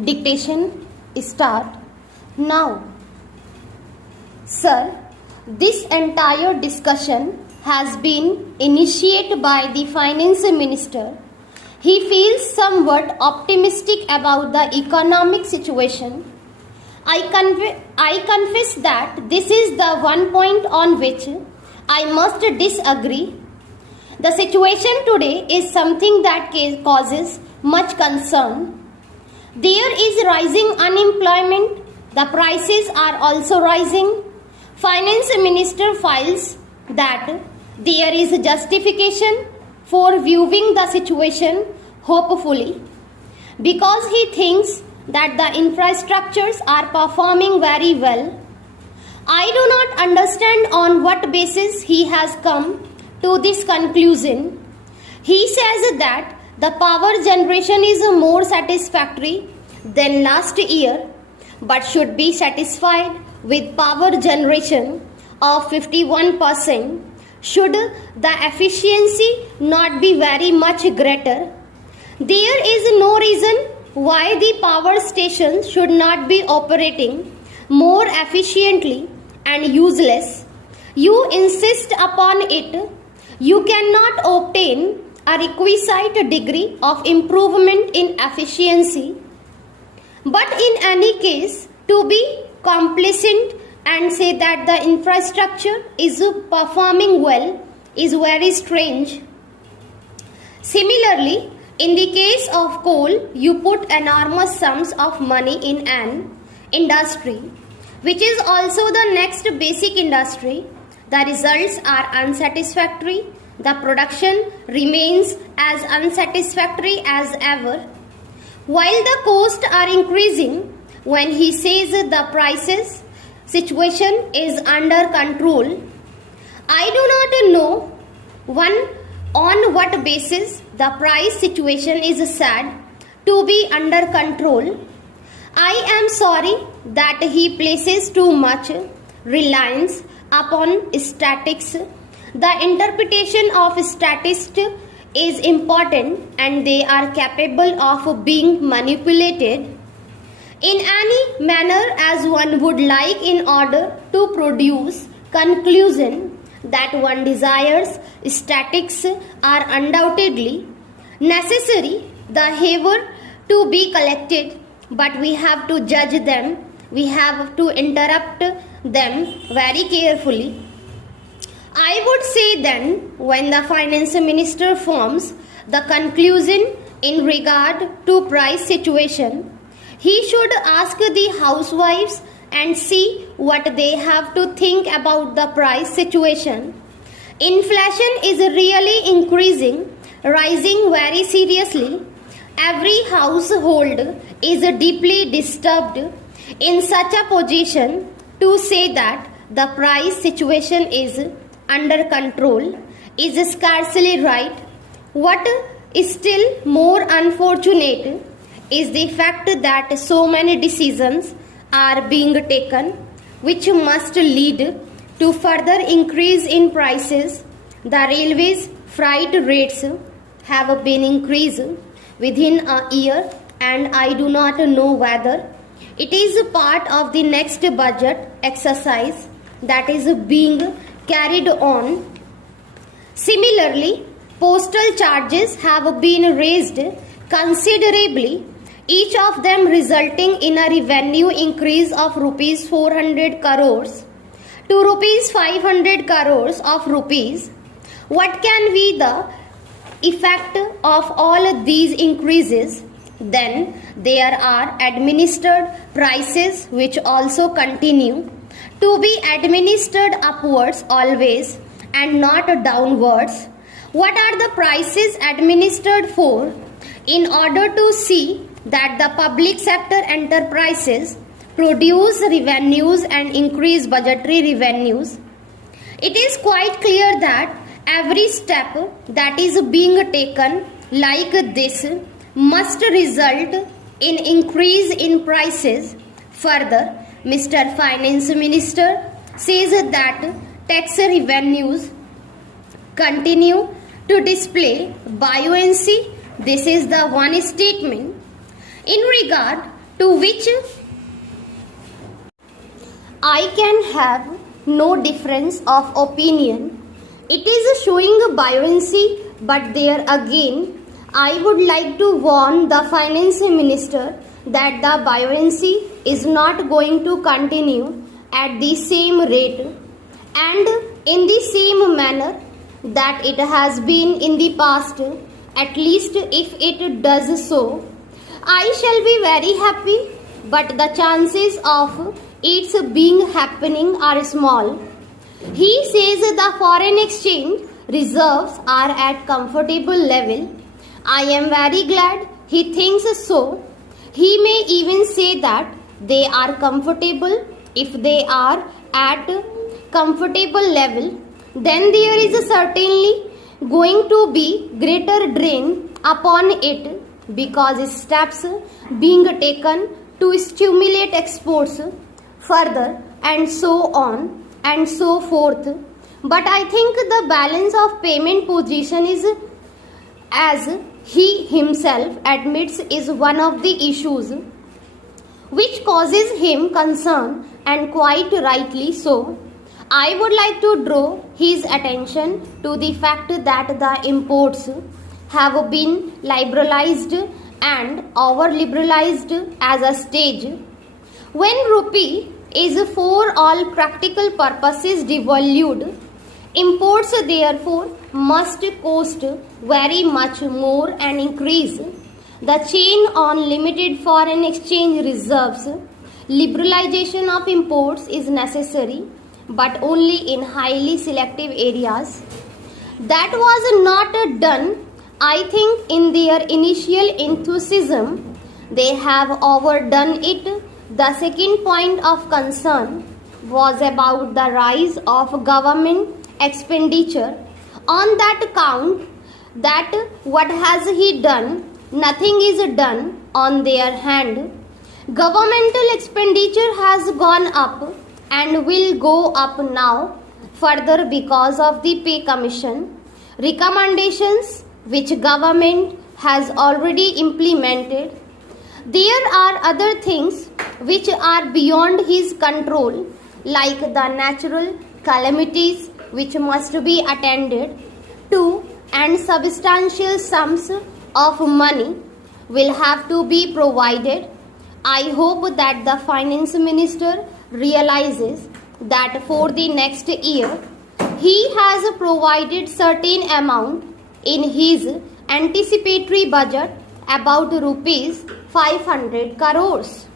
Dictation start now. Sir, this entire discussion has been initiated by the Finance Minister. He feels somewhat optimistic about the economic situation. I confess that this is the one point on which I must disagree. The situation today is something that causes much concern. There is rising unemployment. The prices are also rising. Finance Minister feels that there is justification for viewing the situation hopefully because he thinks that the infrastructures are performing very well. I do not understand on what basis he has come to this conclusion. He says that the power generation is more satisfactory than last year, but should be satisfied with power generation of 51%. Should the efficiency not be very much greater? There is no reason why the power stations should not be operating more efficiently and useless. You insist upon it. You cannot obtain a requisite degree of improvement in efficiency. But in any case, to be complacent and say that the infrastructure is performing well is very strange. Similarly, in the case of coal, you put enormous sums of money in an industry, which is also the next basic industry. The results are unsatisfactory. The production remains as unsatisfactory as ever. While the costs are increasing, when he says the prices situation is under control, I do not know on what basis the price situation is said to be under control. I am sorry that he places too much reliance upon statistics. The interpretation of statistics is important and they are capable of being manipulated in any manner as one would like in order to produce conclusion that one desires. Statistics are undoubtedly necessary, however, to be collected, but we have to judge them, we have to interrupt them very carefully. I would say then, when the finance minister forms the conclusion in regard to price situation, he should ask the housewives and see what they have to think about the price situation. Inflation is really increasing, rising very seriously. Every household is deeply disturbed. In such a position, to say that the price situation is under control is scarcely right. What is still more unfortunate is the fact that so many decisions are being taken which must lead to further increase in prices. The railways freight rates have been increased within a year, and I do not know whether it is part of the next budget exercise that is being carried on. Similarly, postal charges have been raised considerably, each of them resulting in a revenue increase of rupees 400 crores to rupees 500 crores of rupees. What can be the effect of all these increases? Then there are administered prices which also continue to be administered upwards always and not downwards. What are the prices administered for? In order to see that the public sector enterprises produce revenues and increase budgetary revenues, it is quite clear that every step that is being taken like this must result in increase in prices. Further, Mr. Finance Minister says that tax revenues continue to display buoyancy. This is the one statement. In regard to which I can have no difference of opinion. It is showing buoyancy, but there again, I would like to warn the finance minister that the buoyancy is not going to continue at the same rate and in the same manner that it has been in the past. At least if it does so, I shall be very happy, but the chances of its being happening are small. He says the foreign exchange reserves are at comfortable level. I am very glad he thinks so. He may even say that they are comfortable. If they are at comfortable level, then there is certainly going to be greater drain upon it because steps being taken to stimulate exports further and so on and so forth. But I think the balance of payment position is, as he himself admits, is one of the issues which causes him concern, and quite rightly so. I would like to draw his attention to the fact that the imports have been liberalized and over liberalized as a stage. When rupee is for all practical purposes devalued, imports therefore must cost very much more and increase. The chain on limited foreign exchange reserves, liberalization of imports is necessary, but only in highly selective areas. That was not done, I think, in their initial enthusiasm. They have overdone it. The second point of concern was about the rise of government expenditure. On that count, that what has he done? Nothing is done on their hand. Governmental expenditure has gone up and will go up now further because of the pay commission recommendations which government has already implemented. There are other things which are beyond his control, like the natural calamities which must be attended to, and substantial sums of money will have to be provided. I hope that the finance minister realizes that for the next year he has provided certain amount in his anticipatory budget, about rupees 500 crores.